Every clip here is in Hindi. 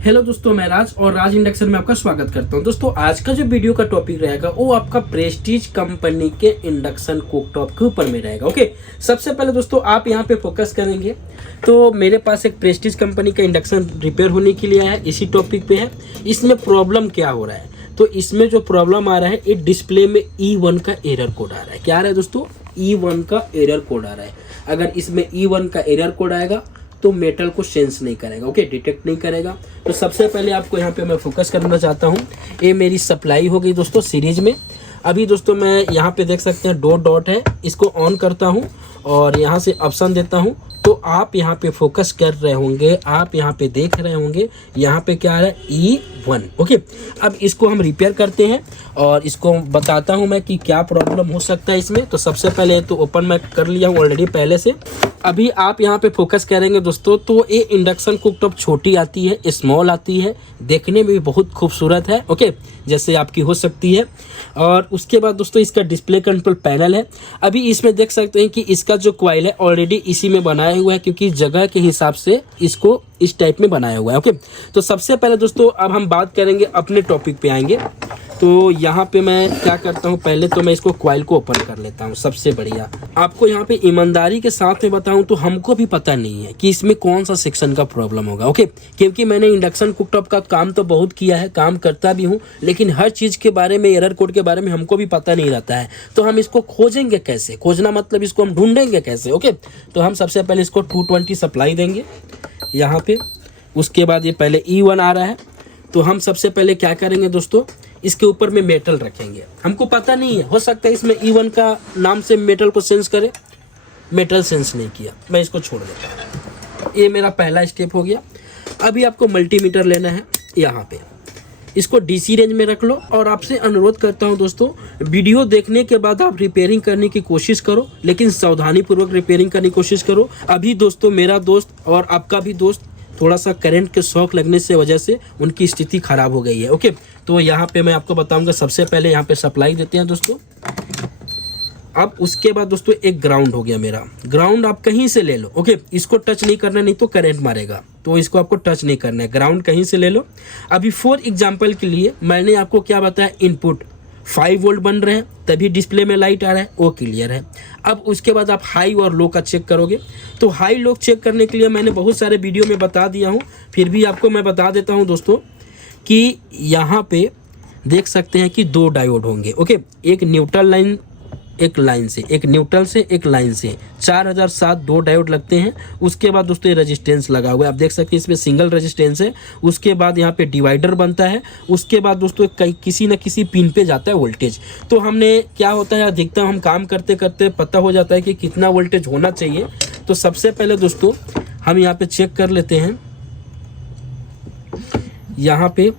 हेलो दोस्तों, मैं राज और राज इंडक्शन में आपका स्वागत करता हूं। दोस्तों आज का जो वीडियो का टॉपिक रहेगा वो आपका प्रेस्टीज कंपनी के इंडक्शन कुकटॉप के ऊपर में रहेगा। ओके, सबसे पहले दोस्तों आप यहां पे फोकस करेंगे तो मेरे पास एक प्रेस्टीज कंपनी का इंडक्शन रिपेयर होने के लिए है, इसी टॉपिक पे है। इसमें प्रॉब्लम क्या हो रहा है, तो इसमें जो प्रॉब्लम आ रहा है ये डिस्प्ले में E1 का एरर कोड आ रहा है। क्या आ रहा है दोस्तों? E1 का एरर कोड आ रहा है। अगर इसमें E1 का एरर कोड आएगा तो मेटल को सेंस नहीं करेगा, ओके, डिटेक्ट नहीं करेगा। तो सबसे पहले आपको यहाँ पे मैं फोकस करना चाहता हूँ। ये मेरी सप्लाई हो गई दोस्तों सीरीज में। अभी दोस्तों मैं यहाँ पे देख सकते हैं डॉट डॉट है, इसको ऑन करता हूँ और यहाँ से ऑप्शन देता हूँ तो आप यहाँ पे फोकस कर रहे होंगे, आप यहाँ पे देख रहे होंगे, यहाँ पे क्या आ रहा है E1। ओके, अब इसको हम रिपेयर करते हैं और इसको बताता हूँ मैं कि क्या प्रॉब्लम हो सकता है इसमें। तो सबसे पहले तो ओपन मैं कर लिया हूँ ऑलरेडी पहले से। अभी आप यहाँ पे फोकस करेंगे दोस्तों तो ये इंडक्शन कुकटॉप छोटी आती है, स्मॉल आती है, देखने में भी बहुत खूबसूरत है, ओके, जैसे आपकी हो सकती है। और उसके बाद दोस्तों इसका डिस्प्ले कंट्रोल पैनल है। अभी इसमें देख सकते हैं कि इसका जो कॉइल है ऑलरेडी इसी में बनाया हुआ है, क्योंकि जगह के हिसाब से इसको इस टाइप में बनाया हुआ है। ओके, तो सबसे पहले दोस्तों अब हम बात करेंगे, अपने टॉपिक पे आएंगे। तो यहाँ पे मैं क्या करता हूँ, पहले तो मैं इसको कॉइल को ओपन कर लेता हूँ। सबसे बढ़िया आपको यहाँ पे ईमानदारी के साथ में बताऊँ तो हमको भी पता नहीं है कि इसमें कौन सा सेक्शन का प्रॉब्लम होगा। ओके, क्योंकि मैंने इंडक्शन कुकटॉप का काम तो बहुत किया है, काम करता भी हूँ, लेकिन हर चीज़ के बारे में, एरर कोड के बारे में हमको भी पता नहीं रहता है। तो हम इसको खोजेंगे कैसे? खोजना मतलब इसको हम ढूंढेंगे कैसे? ओके, तो हम सबसे पहले इसको 220 सप्लाई देंगे यहाँ पे। उसके बाद ये पहले E1 आ रहा है, तो हम सबसे पहले क्या करेंगे दोस्तों, इसके ऊपर में मेटल रखेंगे। हमको पता नहीं है, हो सकता है इसमें E1 का नाम से मेटल को सेंस करे, मेटल सेंस नहीं किया, मैं इसको छोड़ देता हूँ। ये मेरा पहला स्टेप हो गया। अभी आपको मल्टीमीटर लेना है, यहाँ पे इसको DC रेंज में रख लो। और आपसे अनुरोध करता हूँ दोस्तों, वीडियो देखने के बाद आप रिपेयरिंग करने की कोशिश करो, लेकिन सावधानी पूर्वक रिपेयरिंग करने की कोशिश करो। अभी दोस्तों मेरा दोस्त और आपका भी दोस्त थोड़ा सा करंट के शॉक लगने से वजह से उनकी स्थिति खराब हो गई है। ओके, तो यहाँ पे मैं आपको बताऊंगा, सबसे पहले यहाँ पे सप्लाई देते हैं दोस्तों। अब उसके बाद दोस्तों एक ग्राउंड हो गया मेरा। ग्राउंड आप कहीं से ले लो, ओके, इसको टच नहीं करना, नहीं तो करंट मारेगा, तो इसको आपको टच नहीं करना है, ग्राउंड कहीं से ले लो। अभी फॉर एग्जांपल के लिए मैंने आपको क्या बताया, इनपुट 5 वोल्ट बन रहे हैं, तभी डिस्प्ले में लाइट आ रहा है, वो क्लियर है। अब उसके बाद आप हाई और लो का चेक करोगे, तो हाई लो चेक करने के लिए मैंने बहुत सारे वीडियो में बता दिया हूँ, फिर भी आपको मैं बता देता हूँ दोस्तों कि यहाँ पे देख सकते हैं कि 2 डायोड होंगे। ओके, एक न्यूट्रल लाइन, एक लाइन से, एक न्यूट्रल से, एक लाइन से, 4007 2 डायोड लगते हैं। उसके बाद दोस्तों ये रेजिस्टेंस लगा हुआ है, आप देख सकते हैं इसमें सिंगल रेजिस्टेंस है। उसके बाद यहाँ पे डिवाइडर बनता है। उसके बाद दोस्तों किसी न किसी पिन पे जाता है वोल्टेज। तो हमने क्या होता है, अधिकतर हम काम करते करते पता हो जाता है कि कितना वोल्टेज होना चाहिए। तो सबसे पहले दोस्तों हम यहाँ पे चेक कर लेते हैं। यहाँ पे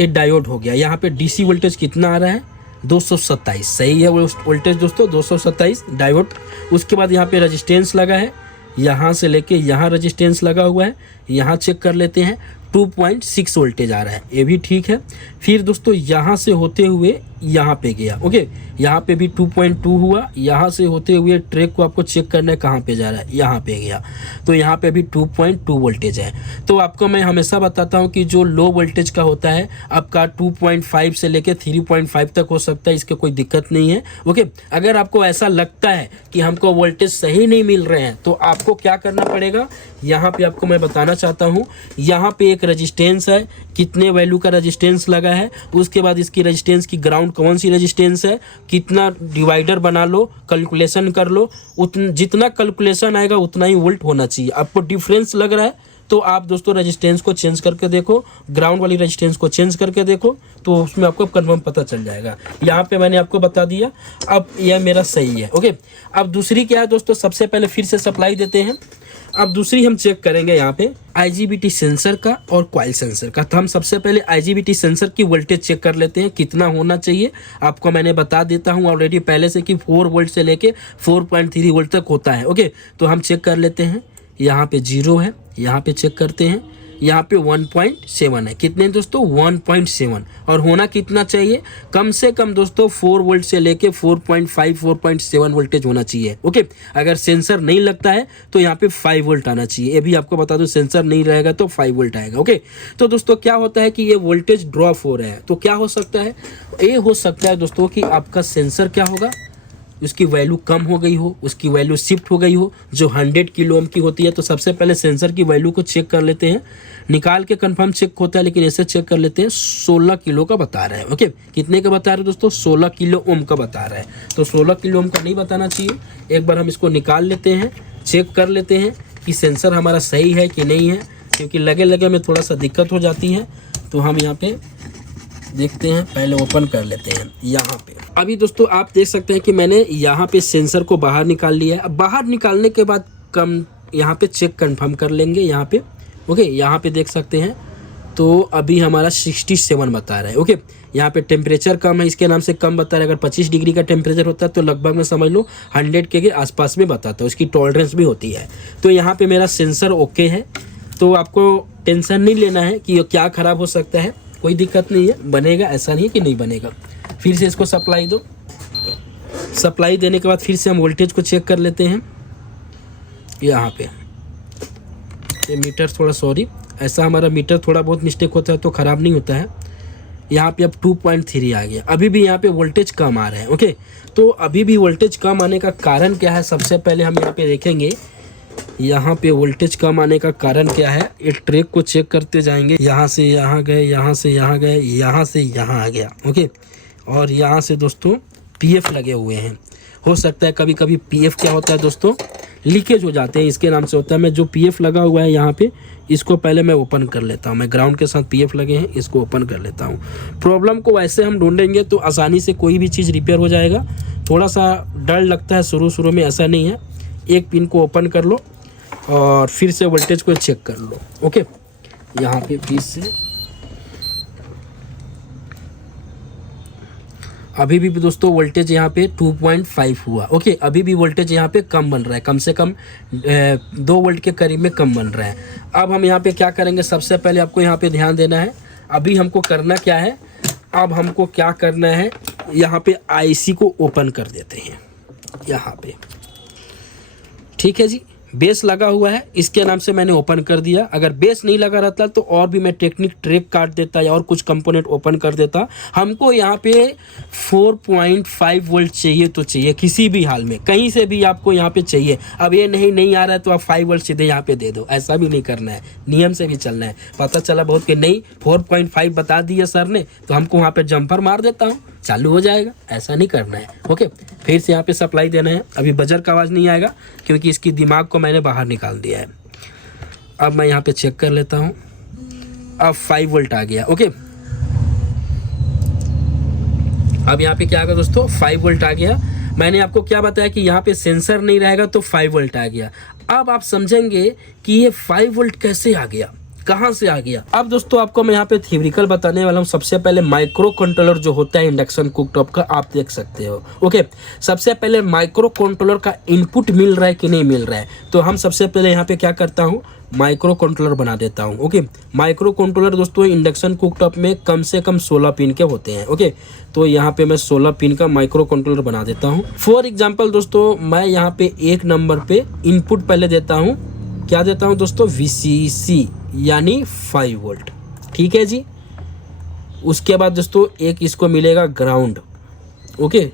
एक डायोड हो गया, यहाँ पे DC वोल्टेज कितना आ रहा है, 227, सही है वोल्टेज दोस्तों, 227 डायोड। उसके बाद यहाँ पे रेजिस्टेंस लगा है, यहाँ से लेके यहाँ रेजिस्टेंस लगा हुआ है। यहाँ चेक कर लेते हैं, 2.6 वोल्टेज आ रहा है, ये भी ठीक है। फिर दोस्तों यहाँ से होते हुए यहाँ पे गया, ओके, यहाँ पे भी 2.2 हुआ। यहाँ से होते हुए ट्रैक को आपको चेक करना है कहाँ पे जा रहा है, यहाँ पे गया, तो यहाँ पे भी 2.2 वोल्टेज है। तो आपको मैं हमेशा बताता हूँ कि जो लो वोल्टेज का होता है आपका 2.5 से लेके 3.5 तक हो सकता है, इसके कोई दिक्कत नहीं है। ओके, अगर आपको ऐसा लगता है कि हमको वोल्टेज सही नहीं मिल रहे हैं तो आपको क्या करना पड़ेगा, यहाँ पे आपको मैं बताना चाहता हूँ, यहाँ पे एक रेजिस्टेंस है, कितने वैल्यू का रेजिस्टेंस लगा है। उसके बाद इसकी रेजिस्टेंस की ग्राउंड कौन सी रेजिस्टेंस है, कितना डिवाइडर बना लो, कैलकुलेशन कर लो, जितना कैलकुलेशन आएगा उतना ही वोल्ट होना चाहिए। आपको डिफरेंस लग रहा है तो आप दोस्तों रेजिस्टेंस को चेंज करके देखो, ग्राउंड वाली रेजिस्टेंस को चेंज करके देखो, तो उसमें आपको कन्फर्म पता चल जाएगा। यहाँ पे मैंने आपको बता दिया, अब यह मेरा सही है। ओके, अब दूसरी क्या है दोस्तों, सबसे पहले फिर से सप्लाई देते हैं। अब दूसरी हम चेक करेंगे यहाँ पे IGBT सेंसर का और कॉइल सेंसर का। तो हम सबसे पहले IGBT सेंसर की वोल्टेज चेक कर लेते हैं कितना होना चाहिए। आपको मैंने बता देता हूँ ऑलरेडी पहले से कि 4 वोल्ट से लेके 4.3 वोल्ट तक होता है। ओके, तो हम चेक कर लेते हैं। यहाँ पे 0 है, यहाँ पे चेक करते हैं, यहाँ पे 1.7 है। कितने दोस्तों 1.7, और होना कितना चाहिए, कम से कम दोस्तों 4 वोल्ट से लेके 4.5 4.7 वोल्टेज होना चाहिए। ओके, अगर सेंसर नहीं लगता है तो यहाँ पे 5 वोल्ट आना चाहिए। ये भी आपको बता दूं, सेंसर नहीं रहेगा तो 5 वोल्ट आएगा। ओके, तो दोस्तों क्या होता है कि ये वोल्टेज ड्रॉप हो रहा है, तो क्या हो सकता है, ये हो सकता है दोस्तों कि आपका सेंसर क्या होगा, उसकी वैल्यू कम हो गई हो, उसकी वैल्यू शिफ्ट हो गई हो, जो 100 किलो ओम की होती है। तो सबसे पहले सेंसर की वैल्यू को चेक कर लेते हैं, निकाल के कंफर्म चेक होता है, लेकिन ऐसे चेक कर लेते हैं 16 किलो का बता रहा है। ओके, कितने का बता रहे हैं दोस्तों, 16 किलो ओम का बता रहा है। तो 16 किलो ओम का नहीं बताना चाहिए। एक बार हम इसको निकाल लेते हैं, चेक कर लेते हैं कि सेंसर हमारा सही है कि नहीं है, क्योंकि लगे में थोड़ा सा दिक्कत हो जाती है। तो हम यहाँ पे देखते हैं, पहले ओपन कर लेते हैं यहाँ पे। अभी दोस्तों आप देख सकते हैं कि मैंने यहाँ पे सेंसर को बाहर निकाल लिया है। अब बाहर निकालने के बाद कम यहाँ पे चेक कंफर्म कर लेंगे यहाँ पे। ओके, यहाँ पे देख सकते हैं तो अभी हमारा 67 बता रहा है। ओके, यहाँ पे टेम्परेचर कम है, इसके नाम से कम बता रहा है। अगर 25 डिग्री का टेम्परेचर होता है तो लगभग में समझ लो 100 के आसपास में बताता है, उसकी टॉलरेंस भी होती है। तो यहाँ पे मेरा सेंसर ओके है, तो आपको टेंशन नहीं लेना है कि क्या ख़राब हो सकता है, कोई दिक्कत नहीं है, बनेगा, ऐसा नहीं है कि नहीं बनेगा। फिर से इसको सप्लाई दो, सप्लाई देने के बाद फिर से हम वोल्टेज को चेक कर लेते हैं। यहाँ पे ये मीटर थोड़ा, सॉरी, ऐसा हमारा मीटर थोड़ा बहुत मिस्टेक होता है तो ख़राब नहीं होता है। यहाँ पे अब 2.3 आ गया, अभी भी यहाँ पे वोल्टेज कम आ रहा है। ओके, तो अभी भी वोल्टेज कम आने का कारण क्या है, सबसे पहले हम यहाँ पे देखेंगे यहाँ पे वोल्टेज कम आने का कारण क्या है। एक ट्रैक को चेक करते जाएंगे, यहाँ से यहाँ गए, यहाँ से यहाँ गए, यहाँ से यहाँ आ गया। ओके, और यहाँ से दोस्तों पीएफ लगे हुए हैं। हो सकता है कभी कभी पीएफ क्या होता है दोस्तों, लीकेज हो जाते हैं, इसके नाम से होता है। मैं जो पीएफ लगा हुआ है यहाँ पे, इसको पहले मैं ओपन कर लेता हूँ। मैं ग्राउंड के साथ पीएफ लगे हैं, इसको ओपन कर लेता हूँ। प्रॉब्लम को वैसे हम ढूंढेंगे तो आसानी से कोई भी चीज़ रिपेयर हो जाएगा। थोड़ा सा डर लगता है शुरू में, ऐसा नहीं है। एक पिन को ओपन कर लो और फिर से वोल्टेज को चेक कर लो। ओके, यहाँ पे फिर से अभी भी दोस्तों वोल्टेज यहाँ पे 2.5 हुआ। ओके, अभी भी वोल्टेज यहाँ पे कम बन रहा है, कम से कम 2 वोल्ट के करीब में कम बन रहा है। अब हम यहाँ पे क्या करेंगे, सबसे पहले आपको यहाँ पे ध्यान देना है। अभी हमको करना क्या है, अब हमको क्या करना है, यहाँ पे आईसी को ओपन कर देते हैं यहाँ पे। ठीक है जी, बेस लगा हुआ है, इसके नाम से मैंने ओपन कर दिया। अगर बेस नहीं लगा रहता तो और भी मैं टेक्निक ट्रैक काट देता या और कुछ कंपोनेंट ओपन कर देता। हमको यहाँ पे 4.5 वोल्ट चाहिए तो चाहिए, किसी भी हाल में, कहीं से भी आपको यहाँ पे चाहिए। अब ये नहीं आ रहा है तो आप 5 वोल्ट सीधे यहाँ पे दे दो, ऐसा भी नहीं करना है, नियम से भी चलना है। पता चला बहुत कि नहीं 4.5 बता दिया सर ने तो हमको वहाँ पे जंपर मार देता हूँ, चालू हो जाएगा, ऐसा नहीं करना है। ओके, फिर से यहाँ पे सप्लाई देना है। अभी बजर का आवाज़ नहीं आएगा क्योंकि इसकी दिमाग को मैंने बाहर निकाल दिया है। अब मैं यहाँ पे चेक कर लेता हूँ, अब 5 वोल्ट आ गया। ओके, अब यहाँ पे क्या आ गया दोस्तों, 5 वोल्ट आ गया। मैंने आपको क्या बताया कि यहाँ पे सेंसर नहीं रहेगा तो 5 वोल्ट आ गया। अब आप समझेंगे कि ये 5 वोल्ट कैसे आ गया, कहाँ से आ गया। अब दोस्तों आपको मैं यहाँ पे थ्योरिकल बताने वाला हूँ। सबसे पहले माइक्रो कंट्रोलर जो होता है इंडक्शन कुकटॉप का, आप देख सकते हो। ओके, सबसे पहले माइक्रो कंट्रोलर का इनपुट मिल रहा है कि नहीं मिल रहा है, तो हम सबसे पहले यहाँ पे क्या करता हूँ, माइक्रो कंट्रोलर बना देता हूँ। ओके, माइक्रो कंट्रोलर दोस्तों इंडक्शन कुकटॉप में कम से कम 16 पिन के होते हैं। ओके, तो यहाँ पे मैं 16 पिन का माइक्रो कंट्रोलर बना देता हूँ। फॉर एग्जाम्पल दोस्तों, मैं यहाँ पे 1 नंबर पे इनपुट पहले देता हूँ, क्या देता हूँ दोस्तों, VCC यानी 5 वोल्ट। ठीक है जी, उसके बाद दोस्तों एक इसको मिलेगा ग्राउंड। ओके,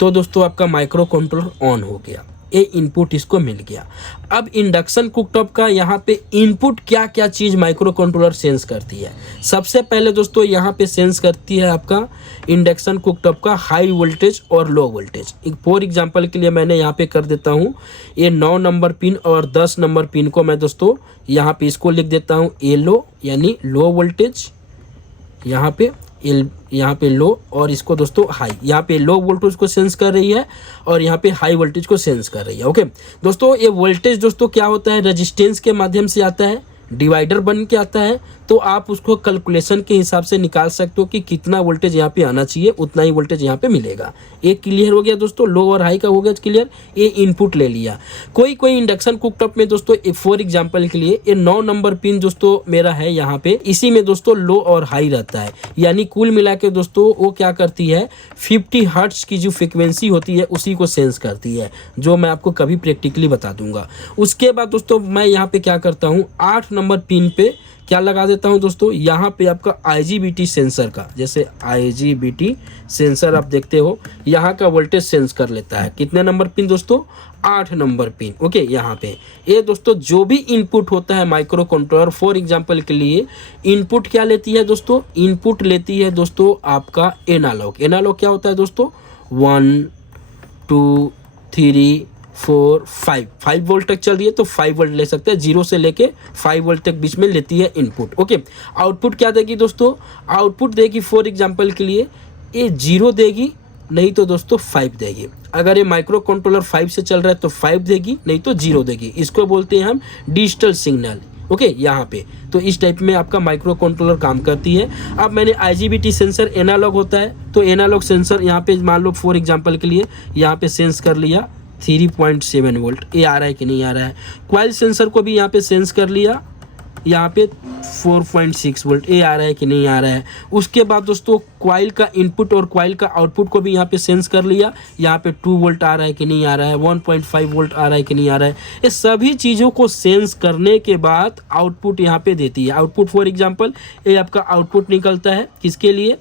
तो दोस्तों आपका माइक्रो कंट्रोलर ऑन हो गया, ये इनपुट इसको मिल गया। अब इंडक्शन कुकटॉप का यहाँ पे इनपुट क्या क्या चीज़ माइक्रो कंट्रोलर सेंस करती है। सबसे पहले दोस्तों यहाँ पे सेंस करती है आपका इंडक्शन कुकटॉप का हाई वोल्टेज और लो वोल्टेज। फॉर एग्जांपल के लिए मैंने यहाँ पे कर देता हूँ, ये 9 नंबर पिन और 10 नंबर पिन को मैं दोस्तों यहाँ पे इसको लिख देता हूँ ए लो यानी लो वोल्टेज, यहाँ पे लो, और इसको दोस्तों हाई। यहाँ पे लो वोल्टेज को सेंस कर रही है और यहाँ पे हाई वोल्टेज को सेंस कर रही है। ओके दोस्तों, ये वोल्टेज दोस्तों क्या होता है, रेजिस्टेंस के माध्यम से आता है। डिवाइडर बन के आता है, तो आप उसको कैलकुलेशन के हिसाब से निकाल सकते हो कि कितना वोल्टेज यहाँ पे आना चाहिए, उतना ही वोल्टेज यहाँ पे मिलेगा। ये क्लियर हो गया दोस्तों, लो और हाई का हो गया क्लियर। ये इनपुट ले लिया। कोई इंडक्शन कुकटॉप में दोस्तों फॉर एग्जांपल के लिए ये 9 नंबर पिन दोस्तों मेरा है यहाँ पे, इसी में दोस्तों लो और हाई रहता है, यानी कुल मिला के दोस्तों वो क्या करती है 50 हर्ट्ज की जो फ्रिक्वेंसी होती है उसी को सेंस करती है, जो मैं आपको कभी प्रैक्टिकली बता दूंगा। उसके बाद दोस्तों मैं यहाँ पे क्या करता हूँ, 8 नंबर पिन पे क्या लगा देता हूं दोस्तों, यहाँ पे आपका IGBT सेंसर का, जैसे IGBT सेंसर आप देखते हो यहाँ का वोल्टेज सेंस कर लेता है। कितने नंबर पिन दोस्तों, 8 नंबर पिन। ओके, यहाँ पे ये दोस्तों जो भी इनपुट होता है माइक्रो कंट्रोलर, फॉर एग्जांपल के लिए इनपुट क्या लेती है दोस्तों, इनपुट लेती है दोस्तों आपका एनालॉग। एनालॉग क्या होता है दोस्तों, 1 2 3 4 5 वोल्ट तक चल रही है तो 5 वोल्ट ले सकते हैं, 0 से लेके 5 वोल्ट तक बीच में लेती है इनपुट। ओके, आउटपुट क्या देगी दोस्तों, आउटपुट देगी फॉर एग्जांपल के लिए ये 0 देगी, नहीं तो दोस्तों 5 देगी। अगर ये माइक्रो कंट्रोलर 5 से चल रहा है तो 5 देगी, नहीं तो 0 देगी। इसको बोलते हैं हम डिजिटल सिग्नल। ओके, यहाँ पे तो इस टाइप में आपका माइक्रो कंट्रोलर काम करती है। अब मैंने IGBT सेंसर एनालॉग होता है, तो एनालॉग सेंसर यहाँ पे मान लो फॉर एग्जांपल के लिए यहाँ पे सेंस कर लिया 3.7 वोल्ट, ये आ रहा है कि नहीं आ रहा है। क्वाइल सेंसर को भी यहाँ पे सेंस कर लिया, यहाँ पे 4.6 वोल्ट, ये आ रहा है कि नहीं आ रहा है। उसके बाद दोस्तों क्वाइल का इनपुट और क्वाइल का आउटपुट को भी यहाँ पे सेंस कर लिया, यहाँ पे 2 वोल्ट आ रहा है कि नहीं आ रहा है, 1.5 वोल्ट आ रहा है कि नहीं आ रहा है। ये सभी चीज़ों को सेंस करने के बाद आउटपुट यहाँ पे देती है। आउटपुट फॉर एग्जाम्पल ये आपका आउटपुट निकलता है किसके लिए,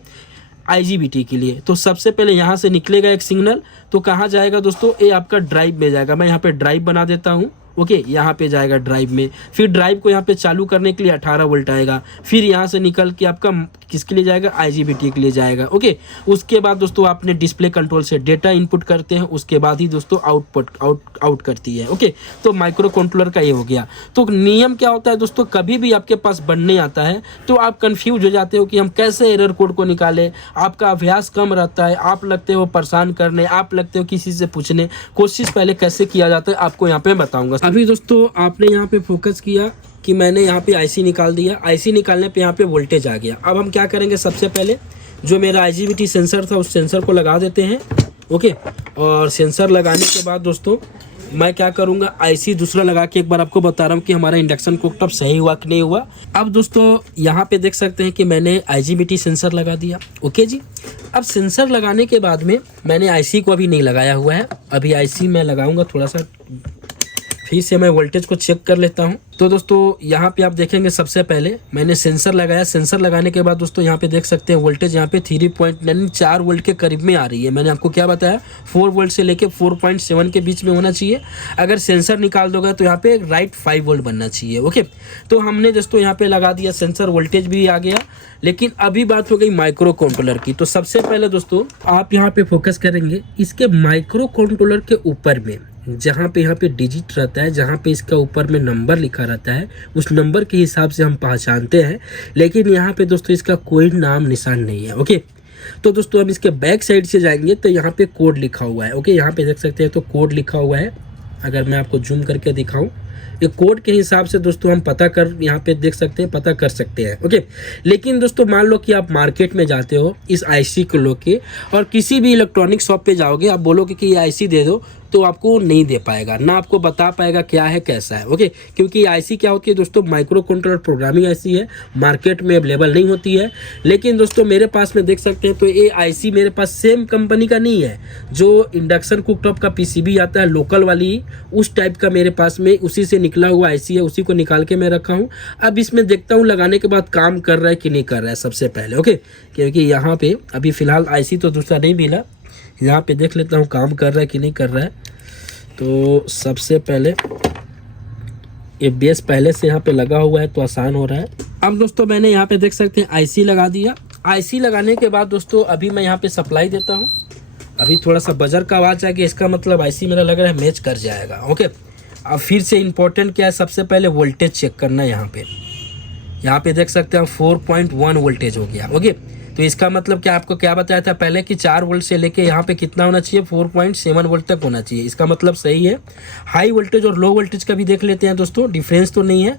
IGBT के लिए। तो सबसे पहले यहाँ से निकलेगा एक सिग्नल, तो कहाँ जाएगा दोस्तों, ये आपका ड्राइव में जाएगा। मैं यहाँ पे ड्राइव बना देता हूँ। ओके, यहाँ पे जाएगा ड्राइव में, फिर ड्राइव को यहाँ पे चालू करने के लिए 18 वोल्ट आएगा, फिर यहाँ से निकल के आपका किसके लिए जाएगा, IGBT के लिए जाएगा। ओके, उसके बाद दोस्तों आपने डिस्प्ले कंट्रोल से डेटा इनपुट करते हैं, उसके बाद ही दोस्तों आउट करती है। ओके, तो माइक्रो कंट्रोलर का ये हो गया। तो नियम क्या होता है दोस्तों, कभी भी आपके पास बनने आता है तो आप कंफ्यूज हो जाते हो कि हम कैसे एरर कोड को निकालें। आपका अभ्यास कम रहता है, आप लगते हो परेशान करने, आप लगते हो किसी से पूछने। कोशिश पहले कैसे किया जाता है आपको यहाँ पे बताऊंगा। अभी दोस्तों आपने यहाँ पे फोकस किया कि मैंने यहाँ पे IC निकाल दिया, IC निकालने पे यहाँ पे वोल्टेज आ गया। अब हम क्या करेंगे, सबसे पहले जो मेरा IGBT सेंसर था उस सेंसर को लगा देते हैं। ओके, और सेंसर लगाने के बाद दोस्तों मैं क्या करूँगा, IC दूसरा लगा के एक बार आपको बता रहा हूँ कि हमारा इंडक्शन कुकटॉप सही हुआ कि नहीं हुआ। अब दोस्तों यहाँ पे देख सकते हैं कि मैंने IGBT सेंसर लगा दिया। ओके जी, अब सेंसर लगाने के बाद में मैंने IC को अभी नहीं लगाया हुआ है, अभी IC मैं लगाऊंगा। थोड़ा सा फिर से मैं वोल्टेज को चेक कर लेता हूं। तो दोस्तों यहाँ पे आप देखेंगे सबसे पहले मैंने सेंसर लगाया। सेंसर लगाने के बाद दोस्तों यहाँ पे देख सकते हैं वोल्टेज यहाँ पे 3.4 वोल्ट के करीब में आ रही है। मैंने आपको क्या बताया, 4 वोल्ट से लेके 4.7 के बीच में होना चाहिए। अगर सेंसर निकाल दोगे तो यहाँ पे राइट 5 वोल्ट बनना चाहिए। ओके, तो हमने दोस्तों यहाँ पे लगा दिया सेंसर, वोल्टेज भी आ गया। लेकिन अभी बात हो गई माइक्रो कंट्रोलर की। तो सबसे पहले दोस्तों आप यहाँ पे फोकस करेंगे इसके माइक्रो कंट्रोलर के ऊपर में, जहाँ पे यहाँ पे डिजिट रहता है, जहाँ पे इसका ऊपर में नंबर लिखा रहता है, उस नंबर के हिसाब से हम पहचानते हैं। लेकिन यहाँ पे दोस्तों इसका कोई नाम निशान नहीं है। ओके, तो दोस्तों हम इसके बैक साइड से जाएंगे तो यहाँ पे कोड लिखा हुआ है। ओके, यहाँ पे देख सकते हैं तो कोड लिखा हुआ है। अगर मैं आपको जूम करके दिखाऊं, ये कोड के हिसाब से दोस्तों हम पता कर यहाँ पे देख सकते हैं, पता कर सकते हैं। ओके, लेकिन दोस्तों मान लो कि आप मार्केट में जाते हो इस IC को लो के और किसी भी इलेक्ट्रॉनिक शॉप पे जाओगे, आप बोलोगे कि ये IC दे दो, तो आपको नहीं दे पाएगा, ना आपको बता पाएगा क्या है कैसा है। ओके, क्योंकि IC क्या होती है दोस्तों, माइक्रो कंट्रोलर प्रोग्रामिंग IC है, मार्केट में अवेलेबल नहीं होती है। लेकिन दोस्तों मेरे पास में देख सकते हैं तो ये IC मेरे पास सेम कंपनी का नहीं है। जो इंडक्शन कुकटॉप का PCB आता है लोकल वाली, उस टाइप का मेरे पास में उसी से निकला हुआ IC है, उसी को निकाल के मैं रखा हूँ। अब इसमें देखता हूँ लगाने के बाद काम कर रहा है कि नहीं कर रहा है सबसे पहले। ओके, क्योंकि यहाँ पे अभी फिलहाल IC तो दूसरा नहीं मिला, यहाँ पे देख लेता हूँ काम कर रहा है कि नहीं कर रहा है। तो सबसे पहले ये बेस पहले से यहाँ पे लगा हुआ है तो आसान हो रहा है। अब दोस्तों मैंने यहाँ पे देख सकते हैं IC लगा दिया। IC लगाने के बाद दोस्तों अभी मैं यहाँ पे सप्लाई देता हूँ। अभी थोड़ा सा बजर का आवाज़ आ गया, इसका मतलब IC मेरा लग रहा है मैच कर जाएगा। ओके, अब फिर से इम्पोर्टेंट क्या है, सबसे पहले वोल्टेज चेक करना है। यहाँ पे देख सकते हैं 4.1 वोल्टेज हो गया। ओके, तो इसका मतलब क्या आपको क्या बताया था पहले कि 4 वोल्ट से लेके यहाँ पे कितना होना चाहिए 4.7 वोल्ट तक होना चाहिए। इसका मतलब सही है। हाई वोल्टेज और लो वोल्टेज का भी देख लेते हैं दोस्तों, डिफरेंस तो नहीं है।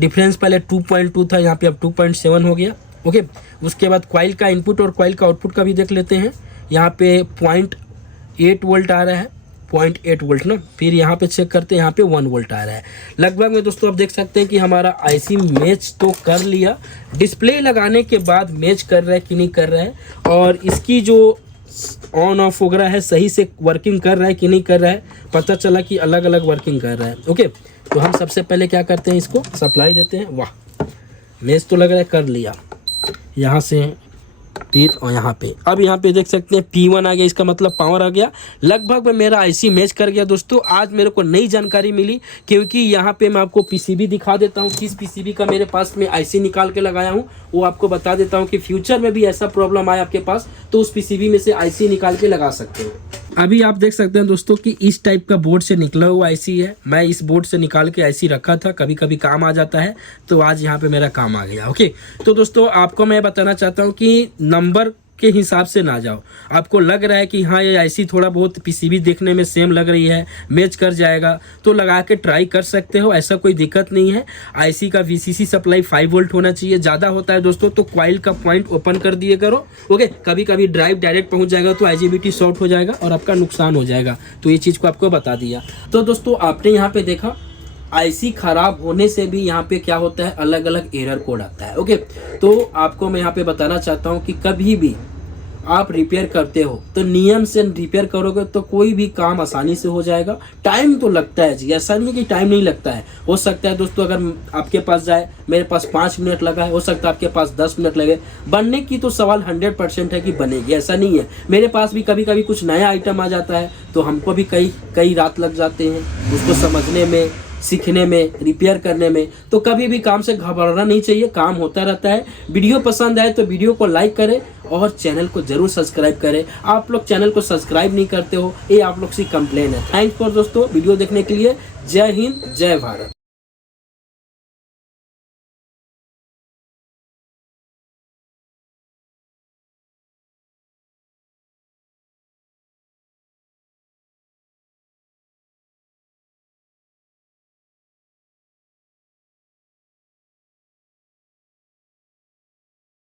डिफरेंस पहले 2.2 था, यहाँ पे अब 2.7 हो गया। ओके, उसके बाद कॉइल का इनपुट और कॉइल का आउटपुट का भी देख लेते हैं। यहाँ पे 0.8 वोल्ट आ रहा है, 0.8 वोल्ट ना। फिर यहाँ पे चेक करते हैं, यहाँ पे 1 वोल्ट आ रहा है लगभग में दोस्तों। आप देख सकते हैं कि हमारा आईसी मैच तो कर लिया, डिस्प्ले लगाने के बाद मैच कर रहा है कि नहीं कर रहा है, और इसकी जो ऑन ऑफ वगैरह है सही से वर्किंग कर रहा है कि नहीं कर रहा है। पता चला कि अलग अलग वर्किंग कर रहा है। ओके, तो हम सबसे पहले क्या करते हैं, इसको सप्लाई देते हैं। वाह, मैच तो लग रहा है कर लिया। यहाँ से तीर और यहाँ पे, अब यहाँ पे देख सकते हैं P1 आ गया, इसका मतलब पावर आ गया। लगभग में मेरा आईसी मैच कर गया दोस्तों। आज मेरे को नई जानकारी मिली, क्योंकि यहाँ पे मैं आपको पीसीबी दिखा देता हूँ, किस पीसीबी का मेरे पास में आईसी निकाल के लगाया हूँ। वो आपको बता देता हूँ कि फ्यूचर में भी ऐसा प्रॉब्लम आए आपके पास तो उस पीसीबी में से आईसी निकाल के लगा सकते हो। अभी आप देख सकते हैं दोस्तों कि इस टाइप का बोर्ड से निकला हुआ आईसी है। मैं इस बोर्ड से निकाल के आईसी रखा था, कभी कभी काम आ जाता है, तो आज यहाँ पे मेरा काम आ गया। ओके, तो दोस्तों आपको मैं बताना चाहता हूँ कि नंबर के हिसाब से ना जाओ। आपको लग रहा है कि हाँ ये आईसी थोड़ा बहुत पीसीबी देखने में सेम लग रही है, मैच कर जाएगा, तो लगा के ट्राई कर सकते हो, ऐसा कोई दिक्कत नहीं है। आईसी का वीसीसी सप्लाई 5 वोल्ट होना चाहिए। ज़्यादा होता है दोस्तों तो कॉइल का पॉइंट ओपन कर दिए करो। ओके, कभी कभी ड्राइव डायरेक्ट पहुंच जाएगा तो आईजीबीटी शॉर्ट हो जाएगा और आपका नुकसान हो जाएगा। तो ये चीज़ को आपको बता दिया। तो दोस्तों आपने यहाँ पे देखा आईसी खराब होने से भी यहाँ पे क्या होता है, अलग अलग एरर कोड आता है। ओके, तो आपको मैं यहाँ पे बताना चाहता हूँ कि कभी भी आप रिपेयर करते हो तो नियम से रिपेयर करोगे तो कोई भी काम आसानी से हो जाएगा। टाइम तो लगता है जी, ऐसा नहीं है कि टाइम नहीं लगता है। हो सकता है दोस्तों अगर आपके पास जाए, मेरे पास 5 मिनट लगा है, हो सकता है आपके पास 10 मिनट लगे। बनने की तो सवाल 100% है कि बनेगी, ऐसा नहीं है। मेरे पास भी कभी कभी कुछ नया आइटम आ जाता है तो हमको भी कई रात लग जाते हैं उसको समझने में, सीखने में, रिपेयर करने में। तो कभी भी काम से घबराना नहीं चाहिए, काम होता रहता है। वीडियो पसंद आए तो वीडियो को लाइक करें और चैनल को जरूर सब्सक्राइब करें। आप लोग चैनल को सब्सक्राइब नहीं करते हो, ये आप लोग से कंप्लेन है। थैंक्स फॉर दोस्तों वीडियो देखने के लिए। जय हिंद, जय भारत।